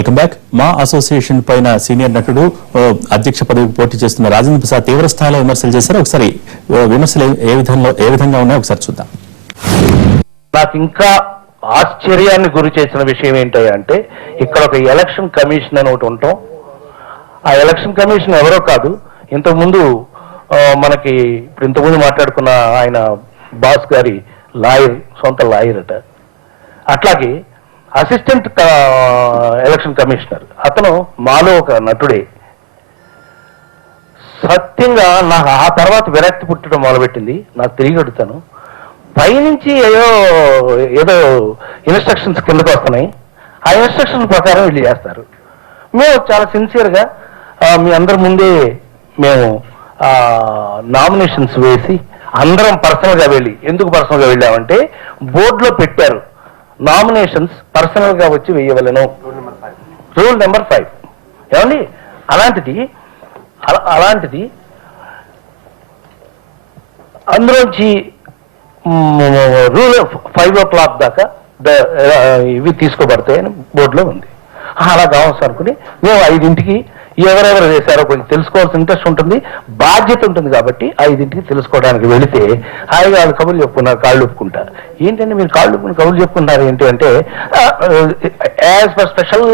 Welcome back. మా association పైన senior నటుడు అధ్యక్ష పదవికి పోటీ చేస్తున్న రాజేంద్ర ప్రసాద్ తీవ్ర స్థాయిలో విమర్శలు చేశారు. ఒకసారి విమర్శలు ఏ విధంగా ఉన్నాయో ఒకసారి చూద్దాం. నాకు ఇంకా ఆశ్చర్యాన్ని గురి చేసిన విషయం ఏంటంటే ఇక్కడ ఒక ఎలక్షన్ కమిషన్ అని ఒకటి ఉంటాం. ఆ ఎలక్షన్ కమిషన్ ఎవరో కాదు, ఇంతకుముందు మనకి ఇప్పుడు ఇంతకుముందు మాట్లాడుకున్న ఆయన బాస్ గారి లాయర్, సొంత లాయర్ అట. అట్లాగే అసిస్టెంట్ ఎలక్షన్ కమిషనర్ అతను మాలో ఒక నటుడే. సత్యంగా నాకు ఆ తర్వాత విరక్తి పుట్టడం మొదలుపెట్టింది. నాకు తిరిగి అడుగుతాను, పైనుంచి ఏదో ఇన్స్ట్రక్షన్స్ కిందకు వస్తున్నాయి, ఆ ఇన్స్ట్రక్షన్ ప్రకారం వీళ్ళు చేస్తారు. మేము చాలా సిన్సియర్గా మీ అందరి ముందే మేము నామినేషన్స్ వేసి అందరం పర్సనల్గా వెళ్ళి, ఎందుకు పర్సనల్గా వెళ్ళామంటే బోర్డులో పెట్టారు నామినేషన్స్ పర్సనల్గా వచ్చి వేయవలను, రూల్ నెంబర్ 5. ఏమండి అలాంటిది అందులోంచి రూల్ 5 o'clock దాకా ఇవి తీసుకోబడతాయని బోర్డులో ఉంది. అలా కావచ్చు అనుకుని మేము 5ంటికి ఎవరెవరు వేశారో కొంచెం తెలుసుకోవాల్సిన ఇంట్రెస్ట్ ఉంటుంది, బాధ్యత ఉంటుంది కాబట్టి 5ంటికి తెలుసుకోవడానికి వెళితే హాయిగా వాళ్ళు కబుర్లు చెప్పుకున్నారు, కాళ్ళు ఒప్పుకుంటా. ఏంటంటే మీరు కాళ్ళు ఒప్పుకుని కబుర్లు చెప్పుకుంటారు ఏంటి అంటే యాజ్ పర్ స్పెషల్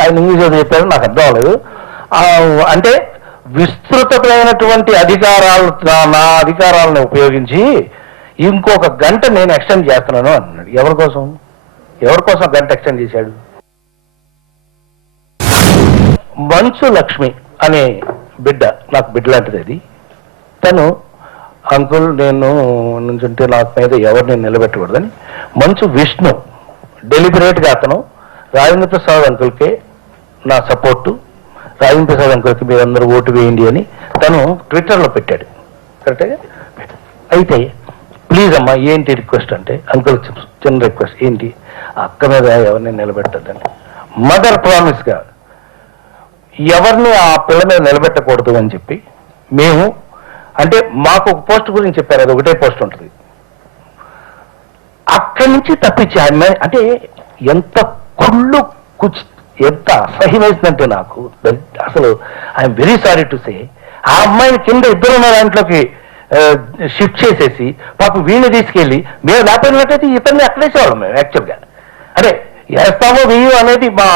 ఆయన ఇంగ్లీష్ చెప్పారు, నాకు అర్థం అవ్వలేదు. అంటే విస్తృతమైనటువంటి నా అధికారాలను ఉపయోగించి ఇంకొక గంట నేను ఎక్స్టెండ్ చేస్తున్నాను అన్నాడు. ఎవరి కోసం గంట ఎక్స్టెండ్ చేశాడు? మంచు లక్ష్మి అనే బిడ్డ, నాకు బిడ్డ లాంటిది అది. తను అంకుల్ నేను నుంచుంటే నాకు మీద ఎవరిని నిలబెట్టకూడదని మంచు విష్ణు డెలిబరేట్గా అతను రాజేంద్ర ప్రసాద్ అంకుల్కే నా సపోర్టు, రాజేంద్ర ప్రసాద్ అంకుల్కి మీరు అందరూ ఓటు వేయండి అని తను ట్విట్టర్లో పెట్టాడు. కరెక్ట్గా అయితే ప్లీజ్ అమ్మా ఏంటి రిక్వెస్ట్ అంటే, అంకుల్ చిన్న రిక్వెస్ట్ ఏంటి, అక్క మీద ఎవరిని నిలబెట్టద్దని మదర్ ప్రామిస్గా ఎవరిని ఆ పిల్ల మీద నిలబెట్టకూడదు అని చెప్పి మేము, అంటే మాకు ఒక పోస్ట్ గురించి చెప్పారు, అది ఒకటే పోస్ట్ ఉంటుంది. అక్కడి నుంచి తప్పించి ఆమె అంటే ఎంత ఎంత అసహ్యం వేసిందంటే నాకు అసలు I'm very sorry to say. ఆ అమ్మాయిని కింద ఇద్దరు ఉన్న దాంట్లోకి షిఫ్ట్ చేసేసి పాపం వీణ్ణి తీసుకెళ్ళి మేము లేకపోయినట్టయితే ఇతన్ని అక్కడేసేవాళ్ళం మేము యాక్చువల్గా. అంటే వేస్తామో వెయ్యో అనేది మా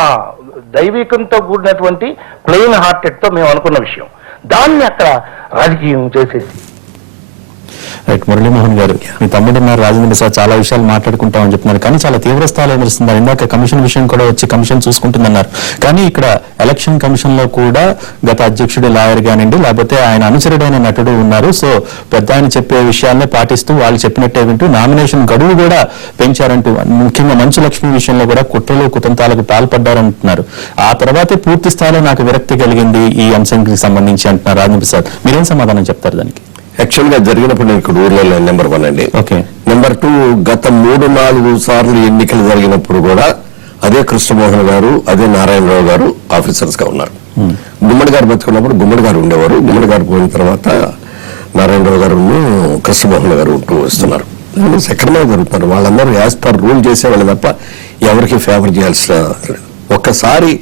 దైవికంతో కూడినటువంటి ప్లెయిన్ హార్టెడ్తో మేము అనుకున్న విషయం. దాన్ని అక్కడ రాజకీయం చేసేసి. రైట్, మురళీమోహన్ గారు, మీ తమ్ముడు ఉన్నారు రాజేంద్ర ప్రసాద్, చాలా విషయాలు మాట్లాడుకుంటామని చెప్తున్నారు, కానీ చాలా తీవ్ర స్థాయిలో విమర్శిస్తున్నారు. ఇందాక కమిషన్ విషయం కూడా వచ్చి కమిషన్ చూసుకుంటుందన్నారు, కానీ ఇక్కడ ఎలక్షన్ కమిషన్ లో కూడా గత అధ్యక్షుడు లాయర్ గానండి, లేకపోతే ఆయన అనుచరుడైన నటుడు ఉన్నారు. సో పెద్ద ఆయన చెప్పే విషయాలనే పాటిస్తూ వాళ్ళు చెప్పినట్టే వింటూ నామినేషన్ గడువు కూడా పెంచారంటూ, ముఖ్యంగా మంచు లక్ష్మి విషయంలో కూడా కుట్రలు కుతంత్రాలకు పాల్పడ్డారంటున్నారు. ఆ తర్వాతే పూర్తి స్థాయిలో నాకు విరక్తి కలిగింది ఈ అంశానికి సంబంధించి అంటున్నారు రాజేంద్ర ప్రసాద్. మీరేం సమాధానం చెప్తారు దానికి? యాక్చువల్ గా జరిగినప్పుడు నేను ఇక్కడ ఊర్లో నెంబర్ 1 అండి. నెంబర్ 2 గత 3-4 సార్లు ఎన్నికలు జరిగినప్పుడు కూడా అదే కృష్ణమోహన్ గారు, అదే నారాయణరావు గారు ఆఫీసర్స్ గా ఉన్నారు. గుమ్మడి గారు బతుకున్నప్పుడు గుమ్మడి గారు ఉండేవారు, గుమ్మడి గారు పోయిన తర్వాత నారాయణరావు గారు కృష్ణమోహన్ గారు ఉంటూ వస్తున్నారు. సక్రమంగా జరుగుతున్నారు. వాళ్ళందరూ యాజ్ పర్ రూల్ చేసేవాళ్ళు తప్ప ఎవరికి ఫేవర్ చేయాల్సిన. ఒక్కసారి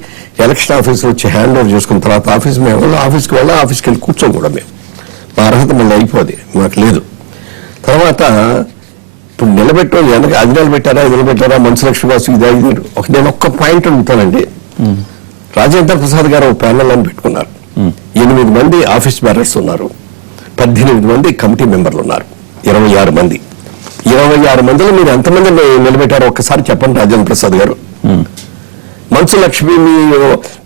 ఎలక్షన్ ఆఫీసర్ వచ్చి హ్యాండ్ ఓవర్ చేసుకున్న తర్వాత ఆఫీస్కి వెళ్ళి కూర్చోం కూడా మేము, మా అర్హత మళ్ళీ అయిపోది, మాకు లేదు. తర్వాత ఇప్పుడు నిలబెట్టారు, వెనక అది నిలబెట్టారా మంచు లక్ష్మి కోసం ఇది నేను ఒక్క పాయింట్ అడుగుతానండి. రాజేంద్ర ప్రసాద్ గారు ఒక ప్యానల్ అని పెట్టుకున్నారు. 8 మంది ఆఫీస్ బేరర్స్ ఉన్నారు, 18 మంది కమిటీ మెంబర్లు ఉన్నారు, 26 మంది. 26 మందిలో మీరు ఎంతమంది నిలబెట్టారో ఒక్కసారి చెప్పండి రాజేంద్ర ప్రసాద్ గారు. మంచు లక్ష్మి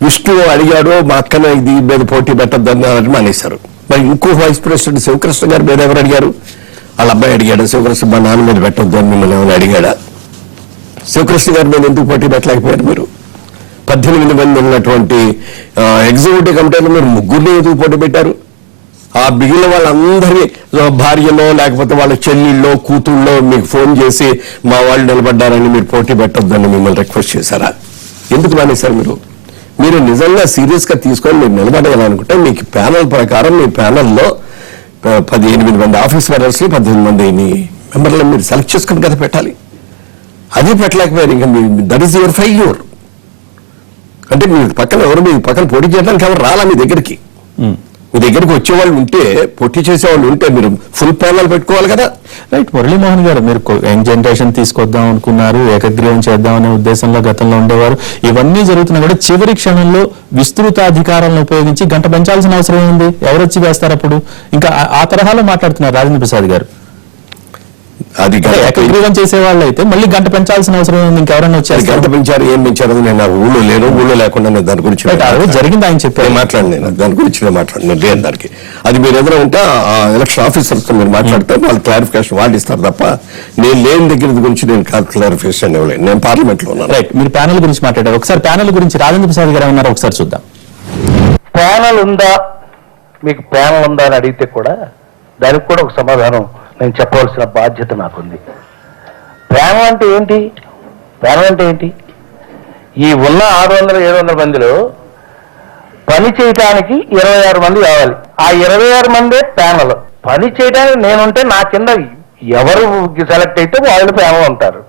విష్ణు అడిగాడు, మా అక్కన ఇది మీద పోటీ పెట్టద్దని మానేశారు. మరి ఇంకో వైస్ ప్రెసిడెంట్ శివకృష్ణ గారి మీద ఎవరు అడిగారు? వాళ్ళ అబ్బాయి అడిగాడు, శివకృష్ణ మా నాన్న మీద పెట్టద్దు అని మిమ్మల్ని ఏమైనా అడిగాడా? శివకృష్ణ గారి మీద ఎందుకు పోటీ పెట్టలేకపోయారు మీరు? 18 మంది ఉన్నటువంటి ఎగ్జిక్యూటివ్ కమిటీలో మీరు 3 ఎందుకు పోటీ పెట్టారు? ఆ మిగిలిన వాళ్ళందరి భార్యలో లేకపోతే వాళ్ళ చెల్లిళ్ళో కూతుళ్ళో మీకు ఫోన్ చేసి మా వాళ్ళు నిలబడ్డారని మీరు పోటీ పెట్టొద్దని మిమ్మల్ని రిక్వెస్ట్ చేశారా? ఎందుకు మానేశారు మీరు? మీరు నిజంగా సీరియస్ గా తీసుకొని మీరు నిలబడాలనుకుంటే మీకు ప్యానల్ ప్రకారం మీ ప్యానల్లో 18 మంది ఆఫీస్ బేరర్స్ 18 మంది మెంబర్లను మీరు సెలెక్ట్ చేసుకుని కదా పెట్టాలి. అది పెట్టలేకపోయారు. ఇంకా దట్ ఈస్ యువర్ ఫెయిల్యూర్. అంటే మీ పక్కన ఎవరు మీ పక్కన పోటీ చేయడానికి ఎవరు రాలా మీ దగ్గరికి? మీ దగ్గరికి వచ్చేవాళ్ళు ఉంటే, పోటీ చేసేవాళ్ళు ఉంటే మీరు ఫుల్ ప్యానల్ పెట్టుకోవాలి కదా. రైట్. మురళీమోహన్ గారు, మీరు యంగ్ జనరేషన్ తీసుకొద్దాం అనుకున్నారు, ఏకగ్రీవం చేద్దామనే ఉద్దేశంలో గతంలో ఉండేవారు. ఇవన్నీ జరుగుతున్నా కూడా చివరి క్షణంలో విస్తృత అధికారాలను ఉపయోగించి గంట పెంచాల్సిన అవసరం ఉంది. ఎవరు వచ్చి వేస్తారు అప్పుడు? ఇంకా ఆ తరహాలో మాట్లాడుతున్నారు రాజేంద్ర ప్రసాద్ గారు. అది ఏకగ్రీవం చేసే వాళ్ళు అయితే మళ్ళీ గంట పెంచాల్సిన అవసరం ఉంది. ఇంకెవరైనా వచ్చారు? గంట పెంచారు, ఏం పెంచారు? నేను ఊళ్ళో లేను, ఊళ్ళో లేకుండా నేను దాని గురించి జరిగింది ఆయన చెప్పారు. మాట్లాడి నేను దాని గురించి నేను లేను దానికి. అది మీరు ఎదురు ఉంటే ఆ ఎలక్షన్ ఆఫీసర్తో మీరు మాట్లాడితే వాళ్ళు క్లారిఫికేషన్ వాళ్ళు ఇస్తారు తప్ప నేను లేని దగ్గర గురించి నేను క్లారిఫికేషన్ ఇవ్వలేదు. నేను పార్లమెంట్ లో ఉన్నాను. రైట్. మీరు ప్యానల్ గురించి మాట్లాడారు. ఒకసారి ప్యానల్ గురించి రాజేంద్ర ప్రసాద్ గారు ఏమన్నారు ఒకసారి చూద్దాం. ప్యానల్ ఉందా, మీకు ప్యానల్ ఉందా అని అడిగితే కూడా దానికి కూడా ఒక సమాధానం నేను చెప్పవలసిన బాధ్యత నాకుంది. ప్యానల్ అంటే ఏంటి? ప్యానల్ అంటే ఏంటి? ఈ ఉన్న 600-700 మందిలో పని చేయటానికి 26 మంది కావాలి. ఆ 26 మందే ప్యానల్. పని చేయడానికి నేనుంటే నా కింద ఎవరు సెలెక్ట్ అయితే వాళ్ళు ప్యానల్ ఉంటారు.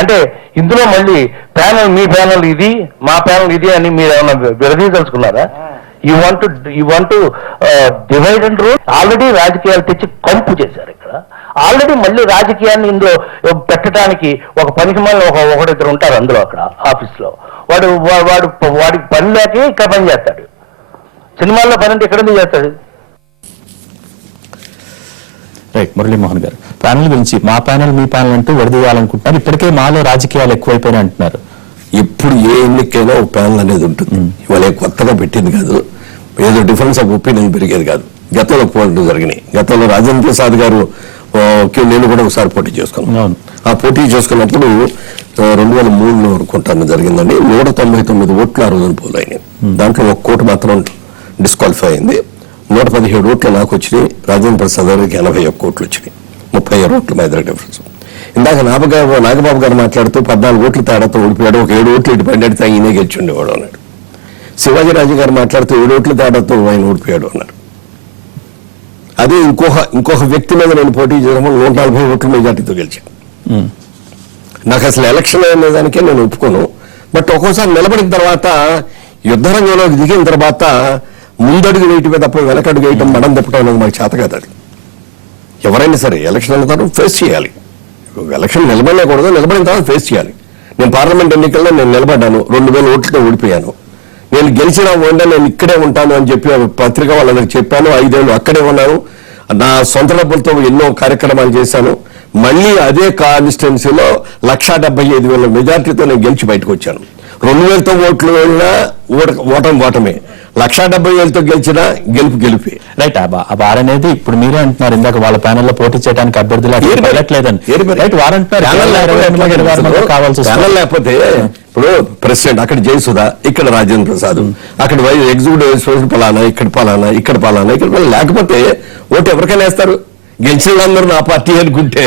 అంటే ఇందులో మళ్ళీ ప్యానల్, మీ ప్యానల్ ఇది, మా ప్యానల్ ఇది అని మీరు ఏమైనా విడదీయదలుచుకున్నారా? You want to divide and rule. Already రాజకీయాలు తెచ్చి కంపు చేశారు ఇక్కడ. ఆల్రెడీ మళ్ళీ రాజకీయాన్ని ఇందులో పెట్టడానికి ఒక పనికి మళ్ళీ ఒకరిద్దరు ఉంటారు అందులో అక్కడ ఆఫీస్లో. వాడికి పని లేక ఇక్కడ పని చేస్తాడు. సినిమాల్లో పని అంటే ఎక్కడ చేస్తాడు? రైట్. మురళీమోహన్ గారు, ప్యానల్ గురించి మా ప్యానల్ మీ ప్యానల్ అంటూ విడదీయాలనుకుంటున్నారు. ఇప్పటికే మాలో రాజకీయాలు ఎక్కువైపోయినాయి అంటున్నారు. ఎప్పుడు ఏ ఎన్నికైనా ఒక ప్యానల్ అనేది ఉంటుంది. ఇవాళ కొత్తగా పెట్టింది కాదు, ఏదో డిఫరెన్స్ ఆఫ్ ఒపీనియన్ పెరిగేది కాదు. గతంలో పోటీ జరిగినాయి. గతంలో రాజేంద్ర ప్రసాద్ గారు నేను కూడా ఒకసారి పోటీ చేసుకున్నాను. ఆ పోటీ చేసుకున్నప్పుడు 2003లో అనుకుంటాను జరిగిందండి. 199 ఓట్లు ఆ రోజున పోలైనాయి. దాంట్లో 1 కోటి మాత్రం డిస్క్వాలిఫై అయింది. 117 ఓట్లు నాకు వచ్చినాయి. రాజేంద్ర ప్రసాద్ గారికి 81 ఓట్లు వచ్చినాయి. 36 ఓట్లు మా ఇద్దరు డిఫరెన్స్. ఇందాక నాగబాబు గారు మాట్లాడుతూ 14 ఓట్ల తేడాతో ఓడిపోయాడు, ఒక 7 ఓట్లు ఇటు పడితే ఈయనే గెలిచి ఉండేవాడు అన్నాడు. శివాజీరాజు గారు మాట్లాడుతూ 7 ఓట్ల తేడాతో ఆయన ఓడిపోయాడు అన్నారు. అదే ఇంకొక వ్యక్తి మీద నేను పోటీ చేయడం 140 ఓట్ల మెజార్టీతో గెలిచాను. నాకు అసలు ఎలక్షన్ అనే దానికే నేను ఒప్పుకోను. బట్ ఒక్కోసారి నిలబడిన తర్వాత యుద్ధరంగంలోకి దిగిన తర్వాత ముందడుగు వేయటమే తప్ప వెనకడుగు వేయటం, మడం తిప్పడం అనేది మాకు చేత కాదు. అది ఎవరైనా సరే ఎలక్షన్ అన్న ఫేస్ చేయాలి. ఎలక్షన్ నిలబడలేకూడదు, నిలబడిన తర్వాత ఫేస్ చేయాలి. నేను పార్లమెంట్ ఎన్నికల్లో నేను నిలబడ్డాను, 2000 ఓట్లతో ఓడిపోయాను. నేను గెలిచిన ఓండా నేను ఇక్కడే ఉంటాను అని చెప్పి పత్రిక వాళ్ళకి చెప్పాను. 5 ఏళ్ళు అక్కడే ఉన్నాను. నా సొంత డబ్బులతో ఎన్నో కార్యక్రమాలు చేశాను. మళ్ళీ అదే కాన్స్టిట్యున్సీలో 1,75,000 మెజార్టీతో నేను గెలిచి బయటకు వచ్చాను. 2,000తో ఓట్లు వెళ్ళినా ఓటమే, 1,70,000తో గెలిచినా గెలిపి. రైట్. ఆ బార్ అనేది ఇప్పుడు మీరే అంటున్నారు, ఇందాక వాళ్ళ ప్యానల్ లో పోటీ చేయడానికి అభ్యర్థులు లేకపోతే ఇప్పుడు ప్రెసిడెంట్ అక్కడ జయసుధా, ఇక్కడ రాజేంద్ర ప్రసాద్, అక్కడ ఎగ్జిక్యూటివ్ పలానా, ఇక్కడ పలానా, ఇక్కడ పలానా, ఇక్కడ పలానా. లేకపోతే ఓటు ఎవరికైనా వేస్తారు? గెలిచిన వాళ్ళందరూ నా పార్టీ అనుకుంటే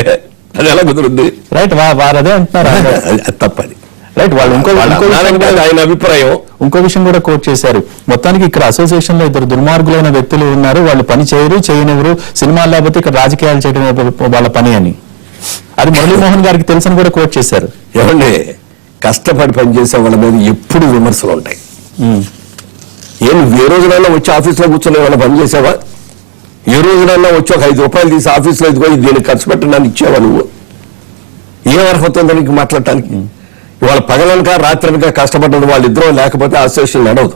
అది ఎలా కుదురుద్ది? రైట్. వారు అదే అంటున్నారు. అది తప్పది. రైట్. వాళ్ళు ఆయన అభిప్రాయం. ఇంకో విషయం కూడా కోట్ చేశారు. మొత్తానికి ఇక్కడ అసోసియేషన్ లో 2 దుర్మార్గులైన వ్యక్తులు ఉన్నారు, వాళ్ళు పని చేయనివ్వరు, సినిమాలు లేకపోతే ఇక్కడ రాజకీయాలు చేయడం వాళ్ళ పని అని. అది మురళీమోహన్ గారికి తెలుసని కూడా కోట్ చేశారు. ఏమండి, కష్టపడి పనిచేసే వాళ్ళ మీద ఎప్పుడు విమర్శలు ఉంటాయి. ఏం ఏ రోజునైనా వచ్చి ఆఫీస్లో కూర్చొని ఏమైనా పని చేసావా? ఏ రోజునైనా వచ్చి ఒక 5 రూపాయలు తీసి ఆఫీస్లో ఇదిగో దీనికి ఖర్చు పెట్టడానికి ఇచ్చావా? నువ్వు ఏం అర్హత ఉందో నీకు మాట్లాడటానికి? ఇవాళ పగలనక రాత్రనక కష్టపడ్డది వాళ్ళిద్దరూ లేకపోతే అసోసియేషన్ నడవదు.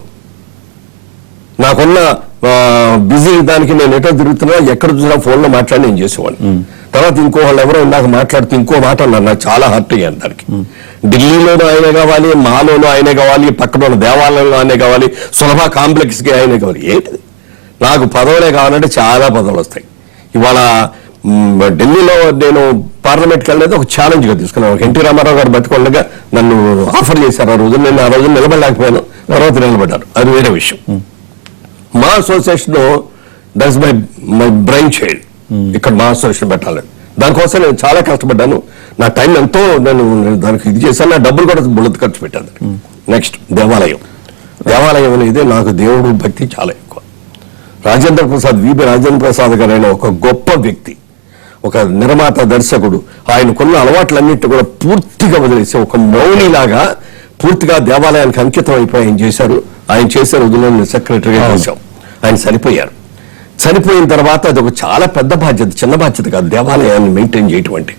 నాకున్న బిజీ దానికి నేను ఎటో తిరుగుతున్నా, ఎక్కడ చూసినా ఫోన్లో మాట్లాడి నేను చేసేవాడిని. తర్వాత ఇంకో వాళ్ళు ఎవరో నాకు మాట్లాడుతూ ఇంకో మాట అన్నారు, నాకు చాలా హర్ట్ అయ్యాను దానికి. ఢిల్లీలోనూ ఆయనే కావాలి, మాలోనూ ఆయనే కావాలి, పక్కన ఉన్న దేవాలయంలో ఆయనే కావాలి, సులభ కాంప్లెక్స్కి ఆయనే కావాలి. ఏంటిది? నాకు పదవులే కావాలంటే చాలా పదవులు వస్తాయి. ఇవాళ ఢిల్లీలో నేను పార్లమెంట్కి వెళ్ళలేదు, ఒక ఛాలెంజ్గా తీసుకున్నాను. ఎన్టీ రామారావు గారు బతికొండగా నన్ను ఆఫర్ చేశారు. ఆ రోజు నేను ఆ రోజు నిలబడలేకపోయాను, తర్వాత నిలబడ్డారు, అది వేరే విషయం. మా association that is my brain child. ఇక్కడ మా అసోసియేషన్ పెట్టాలని దానికోసం నేను చాలా కష్టపడ్డాను. నా టైం ఎంతో నేను దానికి ఇది చేశాను. నా డబ్బులు కూడా బుల్లెత్ ఖర్చు పెట్టాను. నెక్స్ట్ దేవాలయం అనేది నాకు దేవుడు భక్తి చాలా ఎక్కువ. రాజేంద్ర ప్రసాద్ గారైన ఒక గొప్ప వ్యక్తి, ఒక నిర్మాత, దర్శకుడు. ఆయనకున్న అలవాట్లన్నింటి కూడా పూర్తిగా వదిలేసి ఒక మౌనిలాగా పూర్తిగా దేవాలయానికి అంకితం అయిపోయి ఆయన చేశారు. ఆయన చేసే రోజుల్లో సెక్రటరీగా చేశాం. ఆయన చనిపోయిన తర్వాత అది ఒక చాలా పెద్ద బాధ్యత, చిన్న బాధ్యత కాదు. దేవాలయాన్ని మెయింటైన్ చేయటం అంటే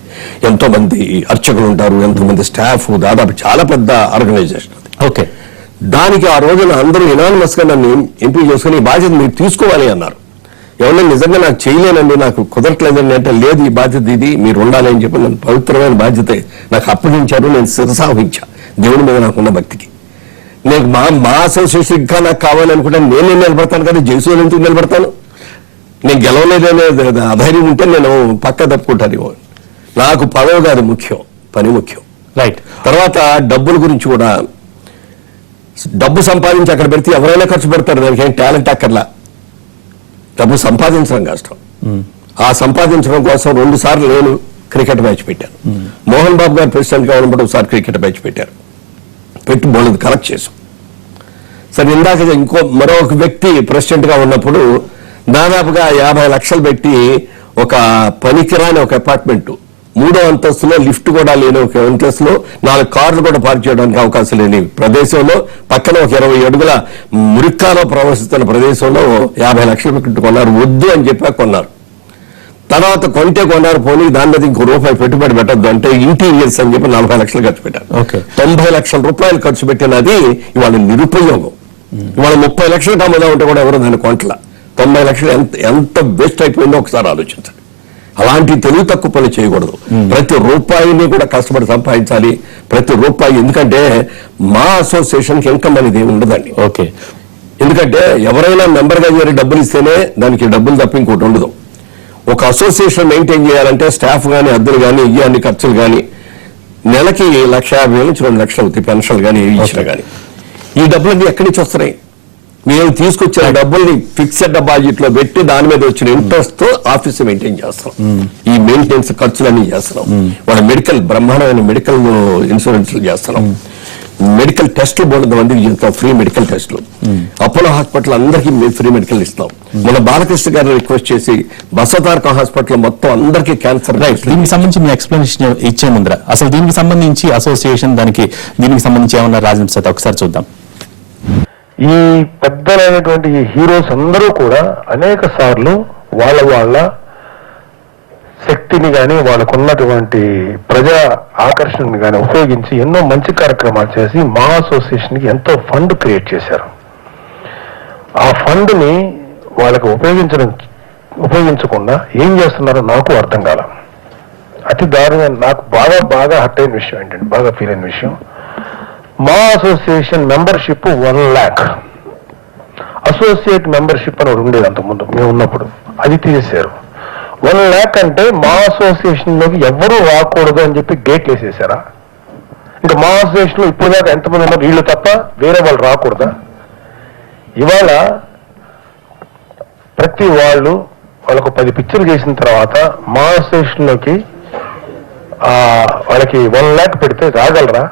ఎంతో మంది అర్చకులు ఉంటారు, ఎంతో మంది స్టాఫ్, దాదాపు చాలా పెద్ద ఆర్గనైజేషన్ అది. ఓకే, దానికి ఆ రోజున అందరూ యునానిమస్ గా నన్ను ఎంపిక చేసుకుని ఈ బాధ్యత మీరు తీసుకోవాలి అన్నారు. ఎవరైనా నిజంగా నాకు చేయలేనండి, నాకు కుదరట్లేదండి అంటే, లేదు ఈ బాధ్యత ఇది మీరు ఉండాలి అని చెప్పి నన్ను పవిత్రమైన బాధ్యత నాకు అప్పగించారు. నేను శిరసావహించా దేవుని మీద నాకున్న భక్తికి. నేను మా అసోసియేషన్ ఇంకా నాకు కావాలనుకుంటే నేనే నిలబడతాను కదా, జేసూలు ఎందుకు నిలబడతాను? నేను గెలవలేదనే అధైర్యం ఉంటే నేను పక్క తప్పుకుంటాను. నాకు పదవి కాదు ముఖ్యం, పని ముఖ్యం. రైట్. తర్వాత డబ్బుల గురించి కూడా, డబ్బు సంపాదించి అక్కడ పెడితే ఎవరైనా ఖర్చు పెడతారు, దానికి ఏం టాలెంట్ అక్కర్లా. డబ్బు సంపాదించడం కష్టం. ఆ సంపాదించడం కోసం 2 సార్లు నేను క్రికెట్ మ్యాచ్ పెట్టాను. మోహన్ బాబు గారు ప్రెసిడెంట్ గా ఉన్నప్పుడు ఒకసారి క్రికెట్ మ్యాచ్ పెట్టారు. పెట్టి బోల్డ్ కలెక్ట్ చేశాం. సరే, ఇందాక మరొక వ్యక్తి ప్రెసిడెంట్ గా ఉన్నప్పుడు దాదాపుగా 50 లక్షలు పెట్టి ఒక పనికిరాని ఒక అపార్ట్మెంట్ 3వ అంతస్తులో, లిఫ్ట్ కూడా లేని ఒక అంతస్తులో 4 కార్లు కూడా పార్క్ చేయడానికి అవకాశం లేని ప్రదేశంలో, పక్కన ఒక 20 అడుగుల మురిక్కాలో ప్రవహిస్తున్న ప్రదేశంలో 50 లక్షలు పెట్టి కొన్నారు. వద్దు అని చెప్పి కొన్నారు. తర్వాత కొన్నారు, పోనీ దాని మీద ఇంకో రూపాయి పెట్టుబడి పెట్టద్దు అంటే ఇంటీరియర్స్ అని చెప్పి 40 లక్షలు ఖర్చు పెట్టారు. 90 లక్షల రూపాయలు ఖర్చు పెట్టినది ఇవాళ నిరుపయోగం. ఇవాళ 30 లక్షలు అమ్ముదా ఉంటే కూడా ఎవరు దాన్ని కొంటల. 90 లక్షలు ఎంత వేస్ట్ అయిపోయిందో ఒకసారి ఆలోచించండి. అలాంటి తెలివి తక్కువ పని చేయకూడదు. ప్రతి రూపాయిని కూడా కష్టపడి సంపాదించాలి. ప్రతి రూపాయి, ఎందుకంటే మా అసోసియేషన్కి ఇన్కమ్ అనేది ఏమి ఉండదండి. ఓకే, ఎందుకంటే ఎవరైనా మెంబర్గా చేరి డబ్బులు ఇస్తేనే దానికి డబ్బులు తప్ప ఇంకోటి ఉండదు. ఒక అసోసియేషన్ మెయింటైన్ చేయాలంటే స్టాఫ్ కానీ, అద్దెలు కానీ, అన్ని ఖర్చులు కానీ నెలకి 1,50,000 నుంచి 2 లక్షలు అవుతాయి. పెన్షన్లు కానీ ఇచ్చినా కానీ ఈ డబ్బులన్నీ ఎక్కడి నుంచి వస్తున్నాయి? మేము తీసుకొచ్చిన డబ్బుల్ని ఫిక్స్డ్ డిపాజిట్ లో పెట్టి దాని మీద వచ్చిన ఇంట్రెస్ట్ తో ఆఫీస్ మెయింటైన్ చేస్తాం. ఈ మెయింటెనెన్స్ ఖర్చులన్నీ చేస్తున్నాం. వాళ్ళ మెడికల్, బ్రహ్మాండమైన మెడికల్ ఇన్సూరెన్స్ చేస్తున్నాం. మెడికల్ టెస్టులు బోర్డు మందికి చేస్తాం, ఫ్రీ మెడికల్ టెస్టులు. అపోలో హాస్పిటల్ అందరికీ మేము ఫ్రీ మెడికల్ ఇస్తాం. మన బాలకృష్ణ గారిని రిక్వెస్ట్ చేసి బసవతారక హాస్పిటల్ మొత్తం అందరికీ క్యాన్సర్. దీనికి సంబంధించి మీ ఎక్స్ప్లెనేషన్ ఇచ్చే ముందర అసలు దీనికి సంబంధించి అసోసియేషన్ దీనికి సంబంధించి ఏమన్నా రాజేంద్ర సార్ ఒకసారి చూద్దాం. ఈ పెద్దలైనటువంటి ఈ హీరోస్ అందరూ కూడా అనేక సార్లు వాళ్ళ శక్తిని కానీ, వాళ్ళకున్నటువంటి ప్రజా ఆకర్షణని కానీ ఉపయోగించి ఎన్నో మంచి కార్యక్రమాలు చేసి మా అసోసియేషన్కి ఎంతో ఫండ్ క్రియేట్ చేశారు. ఆ ఫండ్ని వాళ్ళకి ఉపయోగించకుండా ఏం చేస్తున్నారో నాకు అర్థం కాల. అతి దారుణంగా నాకు బాగా హర్ట్ అయిన విషయం ఏంటంటే, బాగా ఫీల్ అయిన విషయం, మా association membership 1 lakh. Associate membership అని ఒకటి ఉండేది అంతకుముందు మేము ఉన్నప్పుడు, అది తీసేశారు. 1 lakh అంటే మా అసోసియేషన్లోకి ఎవరూ రాకూడదు అని చెప్పి గేట్లు వేసేసారా? ఇంకా మా అసోసియేషన్లో ఇప్పుడు దాకా ఎంతమంది ఉన్నారు, వీళ్ళు తప్ప వేరే వాళ్ళు రాకూడదా? ఇవాళ ప్రతి వాళ్ళకు 10 పిక్చర్లు చేసిన తర్వాత మా అసోసియేషన్లోకి వాళ్ళకి 1 lakh పెడితే రాగలరా?